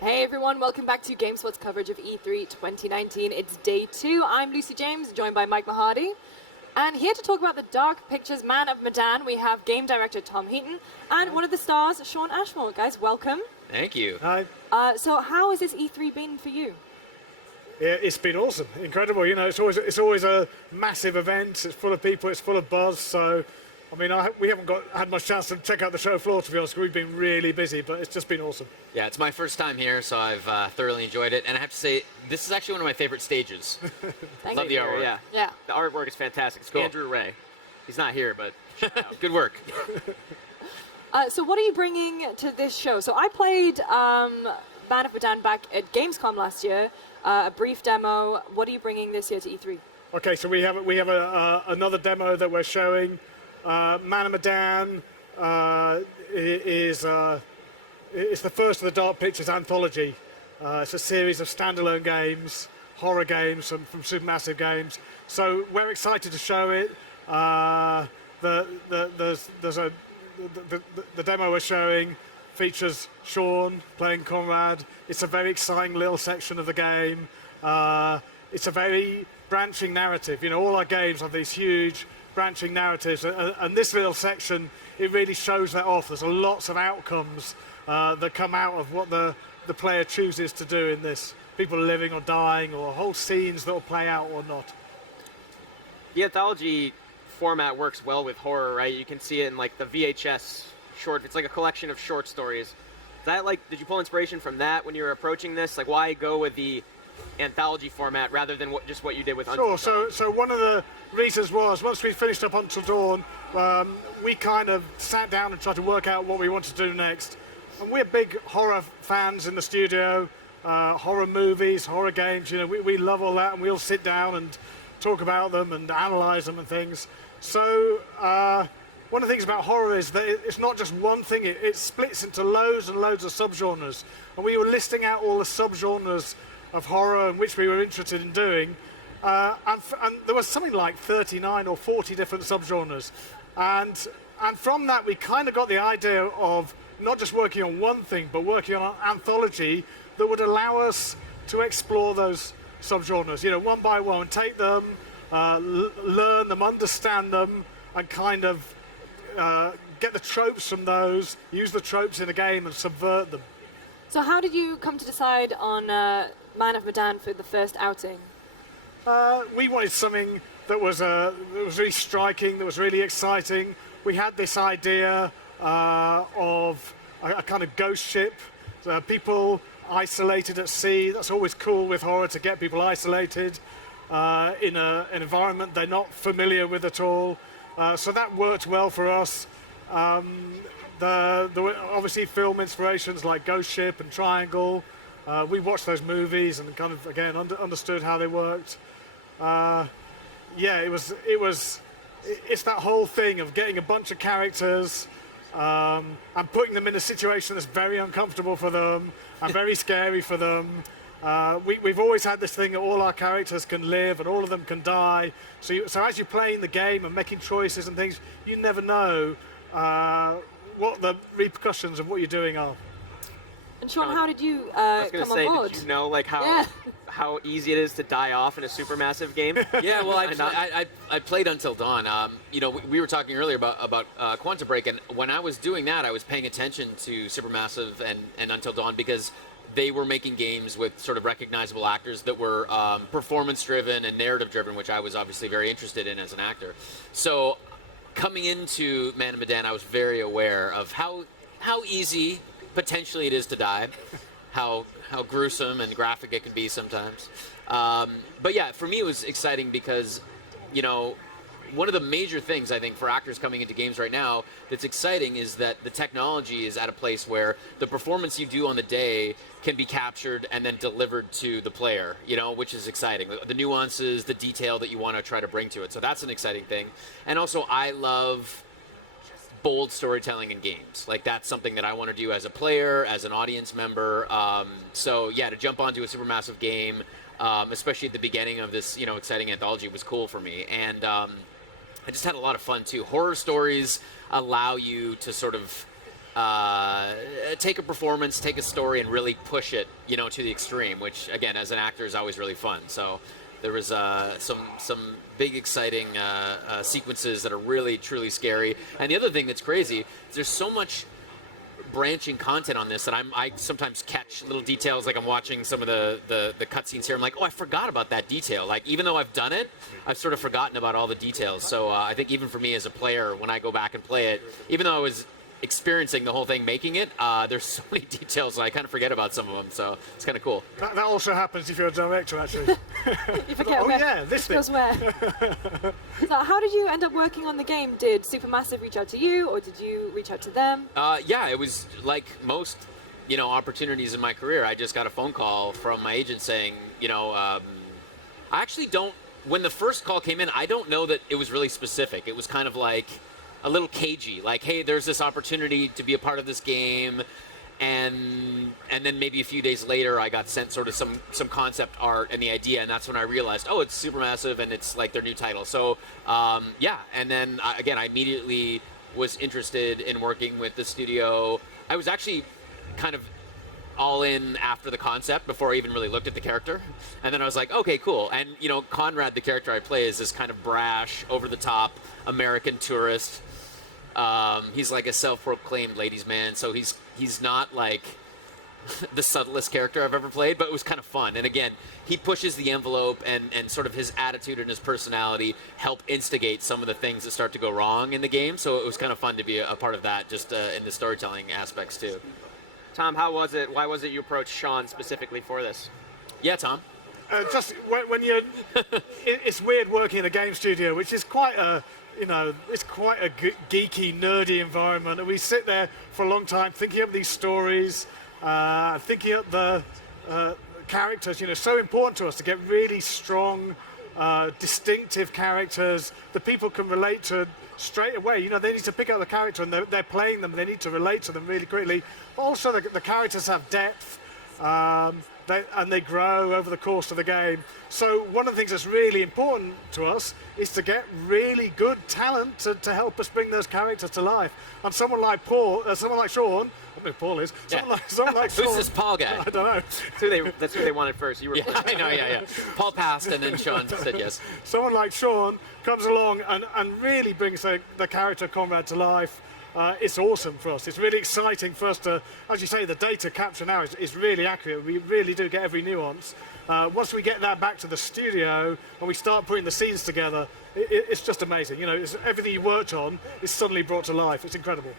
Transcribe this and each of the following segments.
Hey everyone, welcome back to GameSpot's coverage of E3 2019. It's day 2. I'm Lucy James, joined by Mike Mahardy. And here to talk about the Dark Pictures Man of Medan, we have game director Tom Heaton and one of the stars, Shawn Ashmore. Guys, welcome. Thank you. Hi. So how has this E3 been for you? Yeah, it's been awesome, incredible. You know, it's always a massive event. It's full of people. It's full of buzz. So, I mean, we haven't had much chance to check out the show floor, to be honest. We've been really busy, but it's just been awesome. Yeah, it's my first time here, so I've thoroughly enjoyed it. And I have to say, this is actually one of my favorite stages. Love the artwork. Yeah. The artwork is fantastic. It's cool. Andrew Ray. He's not here, but Good work. So what are you bringing to this show? So I played Man of Medan back at Gamescom last year, a brief demo. What are you bringing this year to E3? Okay, so we have another demo that we're showing. Man of Medan is the first of the Dark Pictures Anthology. It's a series of standalone games, horror games from Supermassive Games. So we're excited to show it. The demo we're showing features Shawn playing Conrad. It's a very exciting little section of the game. It's a very branching narrative. You know, all our games have these huge branching narratives, and this little section, it really shows that off. There's lots of outcomes that come out of what the player chooses to do in this. People living or dying, or whole scenes that will play out or not. the Anthology format works well with horror, right? You can see it in like the VHS short. It's like a collection of short stories. Is that like, did you pull inspiration from that when you were approaching this? Like, why go with the Anthology format rather than just what you did with Until Sure. Dawn? So one of the reasons was, once we finished up Until Dawn, we kind of sat down and tried to work out what we wanted to do next. And we're big horror fans in the studio, horror movies, horror games. You know, we love all that, and we all sit down and talk about them and analyze them and things. So one of the things about horror is that it's not just one thing. It splits into loads and loads of subgenres. And we were listing out all the subgenres of horror and which we were interested in doing. And there was something like 39 or 40 different subgenres. And from that, we kind of got the idea of not just working on one thing, but working on an anthology that would allow us to explore those subgenres, you know, one by one, take them, learn them, understand them, and kind of get the tropes from those, use the tropes in a game and subvert them. So how did you come to decide on Man of Medan for the first outing? We wanted something that was really striking, that was really exciting. We had this idea of a kind of ghost ship, people isolated at sea. That's always cool with horror, to get people isolated in an environment they're not familiar with at all. So that worked well for us. There were obviously film inspirations like Ghost Ship and Triangle. We watched those movies and kind of, again, understood how they worked. It's that whole thing of getting a bunch of characters and putting them in a situation that's very uncomfortable for them and very scary for them. We've always had this thing that all our characters can live and all of them can die. So as you're playing the game and making choices and things, you never know what the repercussions of what you're doing are. And Shawn, how did you I was going come to say, on board? did you know like how easy it is to die off in a Supermassive game? Yeah, well, I played Until Dawn. You know, we were talking earlier about Quantum Break, and when I was doing that, I was paying attention to Supermassive and Until Dawn because they were making games with sort of recognizable actors that were performance-driven and narrative-driven, which I was obviously very interested in as an actor. So coming into Man of Medan, I was very aware of how easy potentially it is to die, how gruesome and graphic it can be sometimes. But yeah, for me it was exciting because, you know, one of the major things I think for actors coming into games right now that's exciting is that the technology is at a place where the performance you do on the day can be captured and then delivered to the player, you know, which is exciting. The nuances, the detail that you want to try to bring to it. So that's an exciting thing. And also I love bold storytelling in games. Like that's something that I want to do as a player, as an audience member. So yeah, to jump onto a Supermassive game, especially at the beginning of this, you know, exciting anthology was cool for me. And I just had a lot of fun too. Horror stories allow you to sort of take a performance, take a story, and really push it, to the extreme. Which, again, as an actor, is always really fun. So there was some big, exciting sequences that are really, truly scary. And the other thing that's crazy is there's so much branching content on this that I sometimes catch little details, like I'm watching some of the cutscenes here. I'm like, oh, I forgot about that detail. Like, even though I've done it, I've sort of forgotten about all the details. So I think even for me as a player, when I go back and play it, even though I was experiencing the whole thing making it, there's so many details that I kind of forget about some of them. So it's kind of cool. That also happens if you're a director, actually. You forget this thing. goes where. So how did you end up working on the game? Did Supermassive reach out to you, or did you reach out to them? Yeah, it was like most, opportunities in my career. I just got a phone call from my agent saying, I actually don't. When the first call came in, I don't know that it was really specific. It was kind of like a little cagey, like, hey, there's this opportunity to be a part of this game, and then maybe a few days later I got sent sort of some concept art and the idea, and that's when I realized, oh, it's Supermassive and it's like their new title. So yeah, and then again, I immediately was interested in working with the studio. I was actually kind of all in after the concept before I even really looked at the character, and then I was like, okay, cool. And Conrad, the character I play, is this kind of brash, over the top American tourist. He's like a self-proclaimed ladies' man, so he's not like the subtlest character I've ever played, but it was kind of fun. And again, he pushes the envelope, and sort of his attitude and his personality help instigate some of the things that start to go wrong in the game. So it was kind of fun to be a part of that, just in the storytelling aspects too. Tom, how was it? Why was it you approached Shawn specifically for this? Yeah, Tom. Just when you're, it's weird working in a game studio, which is quite a, it's quite a geeky, nerdy environment. And we sit there for a long time thinking up these stories, thinking up the characters. So important to us to get really strong, distinctive characters that people can relate to straight away. They need to pick up the character and they're playing them. They need to relate to them really quickly. But also, the characters have depth. And they grow over the course of the game. So one of the things that's really important to us is to get really good talent to help us bring those characters to life. And someone like Shawn, I don't know who Paul is. Someone like Shawn. Who's this Paul guy? I don't know. That's who they wanted first. You were. Yeah, I know. Yeah. Paul passed, and then Shawn said yes. Someone like Shawn comes along and really brings the character Conrad to life. It's awesome for us. It's really exciting for us to, as you say, the data capture now is really accurate. We really do get every nuance. Once we get that back to the studio and we start putting the scenes together, it's just amazing. Everything you worked on is suddenly brought to life. It's incredible.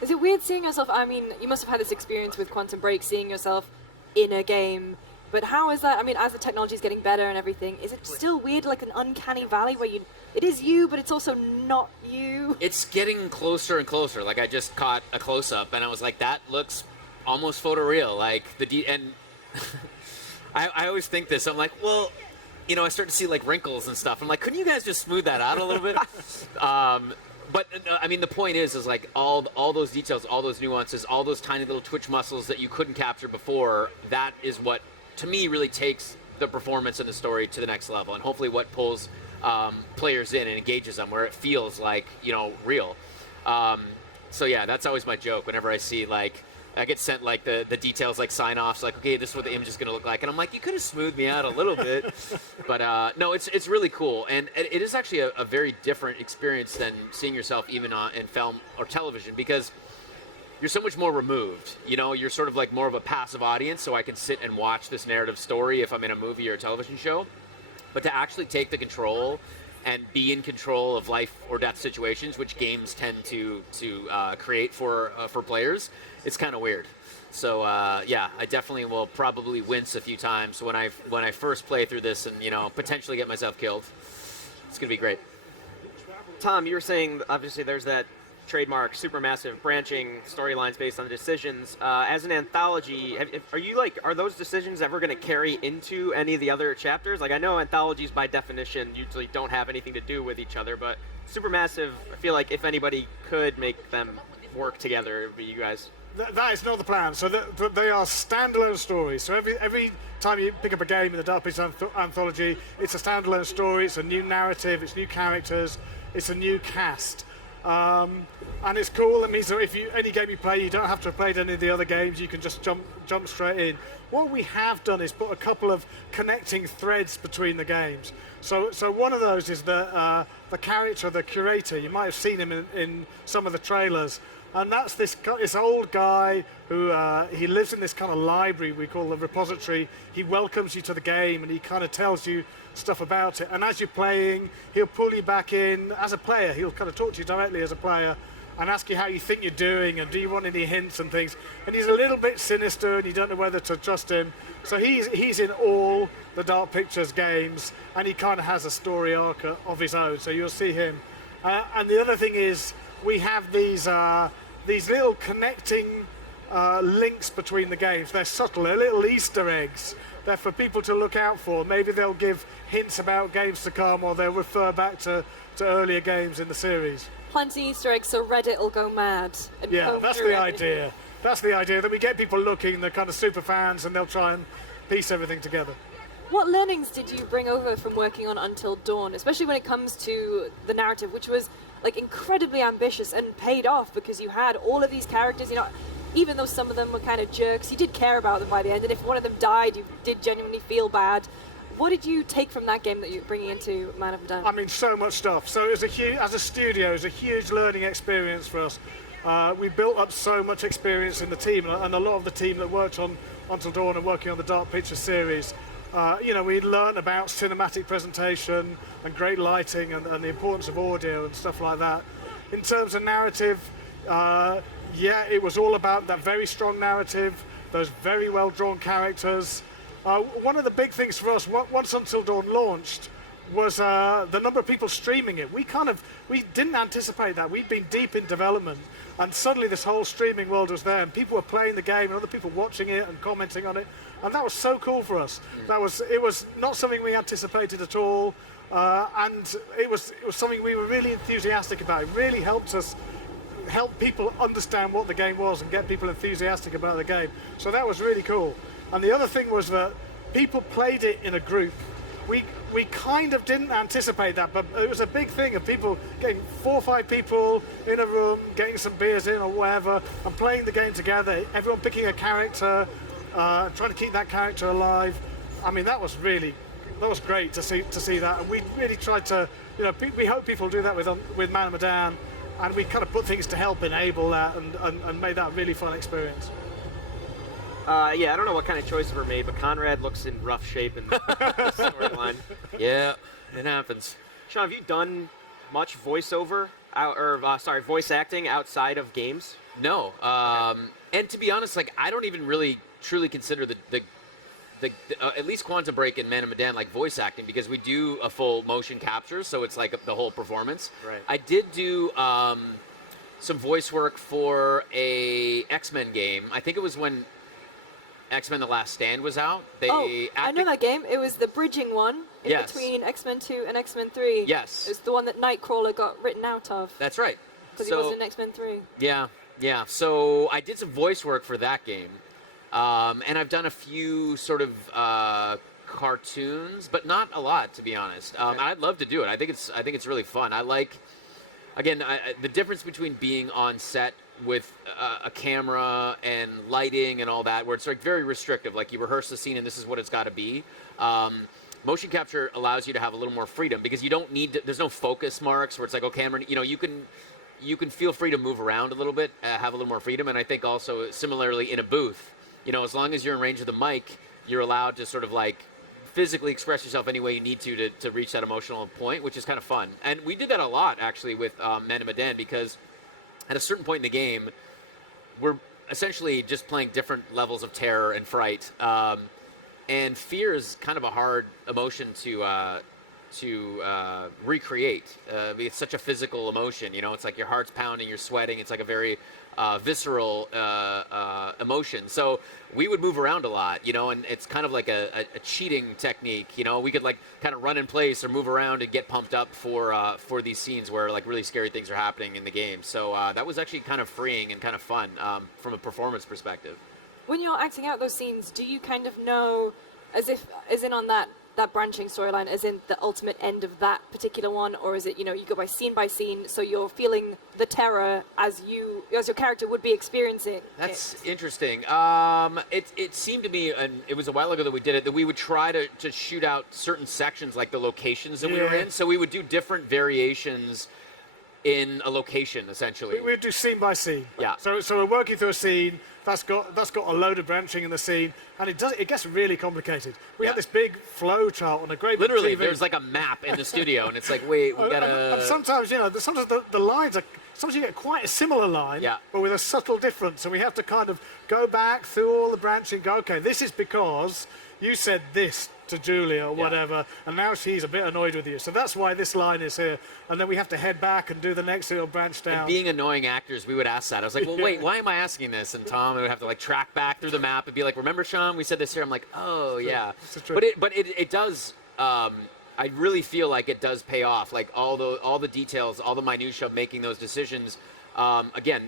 Is it weird seeing yourself? I mean, you must have had this experience with Quantum Break, seeing yourself in a game. But how is that? I mean, as the technology is getting better and everything, is it still weird, like an uncanny valley where it is you, but it's also not you? It's getting closer and closer. Like, I just caught a close-up, and I was like, that looks almost photoreal. Like, and I always think this. I'm like, well, I start to see, like, wrinkles and stuff. I'm like, couldn't you guys just smooth that out a little bit? But, I mean, the point is like, all those details, all those nuances, all those tiny little twitch muscles that you couldn't capture before, that is what, to me, really takes the performance and the story to the next level, and hopefully what pulls players in and engages them where it feels like, real. So yeah, that's always my joke whenever I see, like, I get sent like the details, like sign-offs, like, okay, this is what the image is going to look like, and I'm like, you could have smoothed me out a little bit. But no, it's really cool, and it is actually a very different experience than seeing yourself even in film or television, because you're so much more removed. You're sort of like more of a passive audience, so I can sit and watch this narrative story if I'm in a movie or a television show. But to actually take the control and be in control of life or death situations, which games tend to create for players, it's kind of weird. So yeah, I definitely will probably wince a few times when I first play through this and potentially get myself killed. It's gonna be great. Tom, you were saying obviously there's that trademark Supermassive branching storylines based on the decisions. As an anthology, are those decisions ever going to carry into any of the other chapters? Like, I know anthologies by definition usually don't have anything to do with each other, but Supermassive, I feel like if anybody could make them work together, it would be you guys. That is not the plan. So they are standalone stories. So every time you pick up a game in the Dark Pictures Anthology, it's a standalone story, it's a new narrative, it's new characters, it's a new cast. And it's cool. It means that if any game you play, you don't have to have played any of the other games. You can just jump straight in. What we have done is put a couple of connecting threads between the games. So one of those is the character, the curator. You might have seen him in some of the trailers. And that's this old guy who he lives in this kind of library we call the repository. He welcomes you to the game and he kind of tells you stuff about it. And as you're playing, he'll pull you back in as a player. He'll kind of talk to you directly as a player and ask you how you think you're doing and do you want any hints and things. And he's a little bit sinister and you don't know whether to trust him. So he's in all the Dark Pictures games and he kind of has a story arc of his own. So you'll see him. And the other thing is we have these little connecting links between the games. They're subtle, they're little Easter eggs. They're for people to look out for. Maybe they'll give hints about games to come or they'll refer back to earlier games in the series. Plenty Easter eggs so Reddit will go mad. And Yeah, that's the idea. That's the idea, that we get people looking, they're kind of super fans, and they'll try and piece everything together. What learnings did you bring over from working on Until Dawn, especially when it comes to the narrative, which was like incredibly ambitious and paid off because you had all of these characters, you know, even though some of them were kind of jerks, you did care about them by the end, and if one of them died, you did genuinely feel bad. What did you take from that game that you're bringing into Man of Medan? I mean, so much stuff. So it was as a studio, it was a huge learning experience for us. We built up so much experience in the team, and a lot of the team that worked on Until Dawn and working on the Dark Pictures series, you know, we learned about cinematic presentation and great lighting and the importance of audio and stuff like that. In terms of narrative, yeah, it was all about that very strong narrative, those very well drawn characters. One of the big things for us, once Until Dawn launched, was the number of people streaming it. We didn't anticipate that. We'd been deep in development, and suddenly this whole streaming world was there, and people were playing the game, and other people watching it and commenting on it, and that was so cool for us. It was not something we anticipated at all, and it was something we were really enthusiastic about. It really helped us help people understand what the game was and get people enthusiastic about the game. So that was really cool. And the other thing was that people played it in a group. We kind of didn't anticipate that, but it was a big thing of people getting 4 or 5 people in a room, getting some beers in or whatever, and playing the game together. Everyone picking a character, trying to keep that character alive. I mean, that was great to see that. And we really tried to, you know, we hope people do that with Man of Medan, and we kind of put things to help enable that and made that a really fun experience. Yeah, I don't know what kind of choices were made, but Conrad looks in rough shape in the storyline. Yeah, it happens. Shawn, have you done much voiceover, voice acting outside of games? No, and to be honest, like I don't even really truly consider the at least Quantum Break and Man of Medan like voice acting, because we do a full motion capture, so it's like the whole performance. Right. I did do some voice work for a X-Men game. I think it was when X-Men: The Last Stand was out. I know that game. It was the bridging one in Yes. between X-Men 2 and X-Men 3. Yes. It was the one that Nightcrawler got written out of. That's right. Because he wasn't in X-Men 3. Yeah. So I did some voice work for that game, and I've done a few sort of cartoons, but not a lot, to be honest. I'd love to do it. I think it's really fun. I like, again, the difference between being on set with a camera and lighting and all that, where it's like very restrictive, like you rehearse the scene and this is what it's got to be. Motion capture allows you to have a little more freedom, because you don't need to, there's no focus marks where it's like, okay, you can feel free to move around a little bit, have a little more freedom. And I think also similarly in a booth, as long as you're in range of the mic, you're allowed to sort of like physically express yourself any way you need to reach that emotional point, which is kind of fun. And we did that a lot actually with Man of Medan, because at a certain point in the game, we're essentially just playing different levels of terror and fright. And fear is kind of a hard emotion to recreate. It's such a physical emotion, it's like your heart's pounding, you're sweating. It's like a very visceral emotion. So we would move around a lot, and it's kind of like a cheating technique. We could like kind of run in place or move around and get pumped up for these scenes where like really scary things are happening in the game. So that was actually kind of freeing and kind of fun from a performance perspective. When you're acting out those scenes, do you kind of know, as in on that that branching storyline as in the ultimate end of that particular one, or is it, you go by scene, so you're feeling the terror as your character would be experiencing That's it? interesting. It seemed to me, and it was a while ago that we did it, that we would try to shoot out certain sections, like the locations that we were in. So we would do different variations in a location, essentially. We do scene by scene. Yeah. So we're working through a scene that's got a load of branching in the scene, and it gets really complicated. We had this big flow chart on a great Literally, TV. there's like a map in the studio, and it's like, wait, we gotta. And sometimes the lines are. Sometimes you get quite a similar line, but with a subtle difference, and we have to kind of go back through all the branching. Go, okay, this is because you said this to Julia or whatever, and now she's a bit annoyed with you. So that's why this line is here. And then we have to head back and do the next little branch down. And being annoying actors, we would ask that. I was like, well, wait, why am I asking this? And Tom would have to like track back through the map and be like, remember, Shawn, we said this here. I'm like, oh, yeah. But it does. I really feel like it does pay off. Like all the details, all the minutia of making those decisions. Again,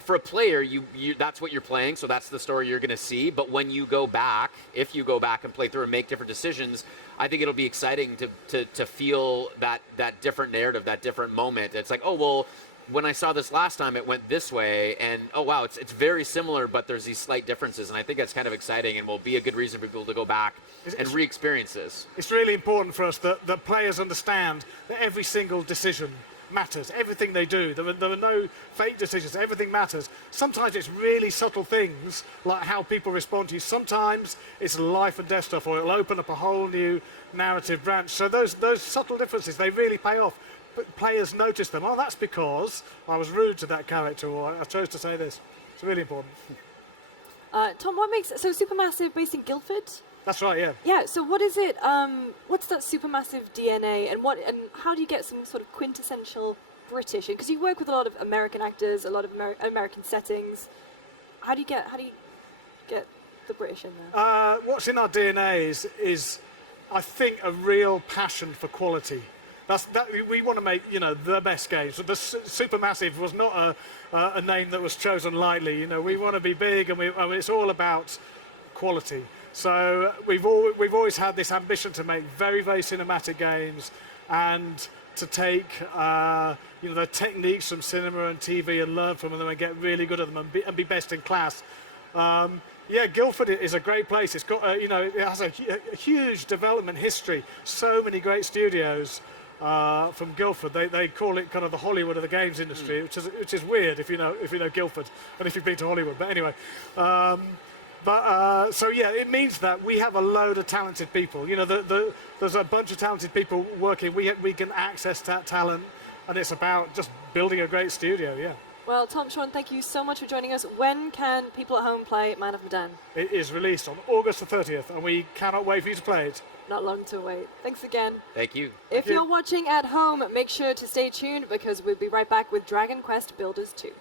for a player, you that's what you're playing, so that's the story you're going to see. But when you go back, if you go back and play through and make different decisions, I think it'll be exciting to feel that different narrative, that different moment. It's like, oh, well, when I saw this last time, it went this way, and oh, wow, it's very similar, but there's these slight differences, and I think that's kind of exciting and will be a good reason for people to go back and re-experience this. It's really important for us that players understand that every single decision matters. Everything they do, there are no fake decisions. Everything matters. Sometimes it's really subtle things like how people respond to you. Sometimes it's life and death stuff, or it'll open up a whole new narrative branch. So those subtle differences, they really pay off. But players notice them. Oh, that's because I was rude to that character, or I chose to say this. It's really important. Tom, so Supermassive based in Guildford? That's right, yeah. Yeah, so what is it, what's that Supermassive DNA, and how do you get some sort of quintessential British? Because you work with a lot of American actors, a lot of American settings. How do you get the British in there? What's in our DNA is, I think, a real passion for quality. We want to make, the best games. The Supermassive was not a name that was chosen lightly. We want to be big, and it's all about quality. So we've always had this ambition to make very, very cinematic games, and to take the techniques from cinema and TV and learn from them and get really good at them and be best in class. Guildford is a great place. It's got it has a huge development history. So many great studios from Guildford. They call it kind of the Hollywood of the games industry, which is weird if you know Guildford and if you've been to Hollywood. But anyway. It means that we have a load of talented people. There's a bunch of talented people working. We can access that talent, and it's about just building a great studio. Yeah. Well, Tom, Shawn, thank you so much for joining us. When can people at home play Man of Medan? It is released on August the 30th, and we cannot wait for you to play it. Not long to wait. Thanks again. Thank you. If you're watching at home, make sure to stay tuned, because we'll be right back with Dragon Quest Builders 2.